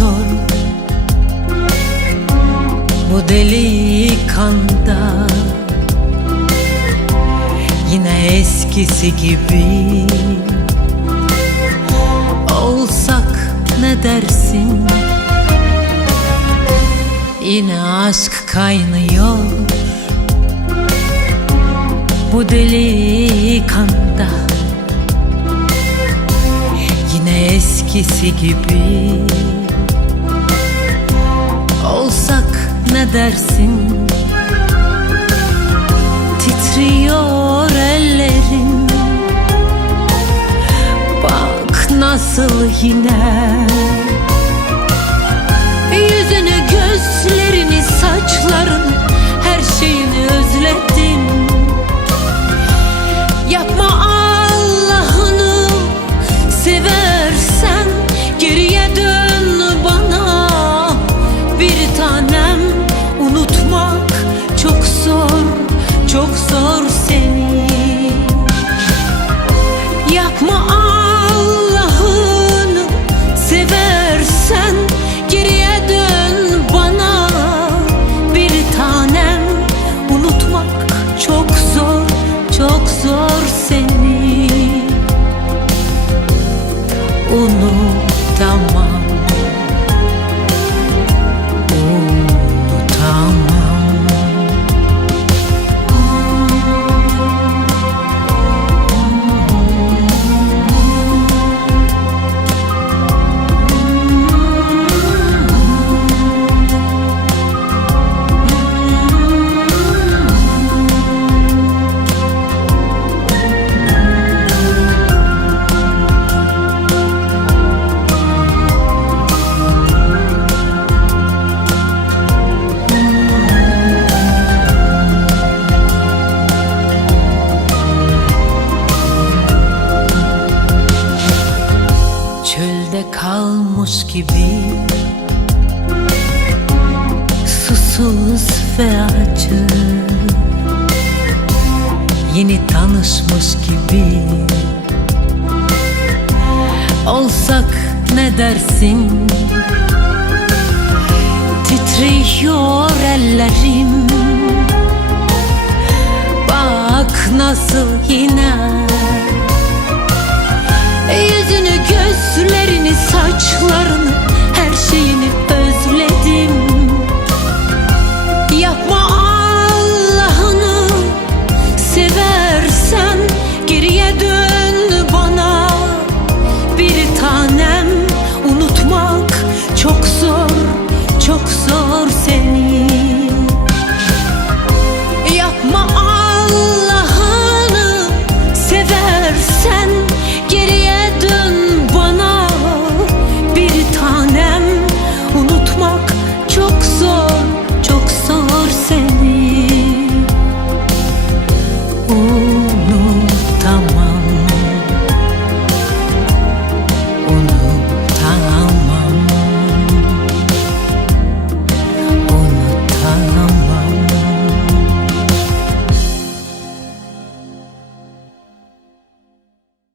yanıyor. Bu deli kanda Yine eskisi gibi Olsak ne dersin? Yine aşk kaynıyor. Bu deli kanda Yine eskisi gibi Olsak ne dersin? Titriyor ellerim Bak nasıl yine. Yüzünü, gözlerini, saçların seni. Unutamam çölde kalmış gibi. Susuz ve acı. Yeni tanışmış gibi. Olsak ne dersin? Titriyor ellerim. Bak nasıl yine Saçlarını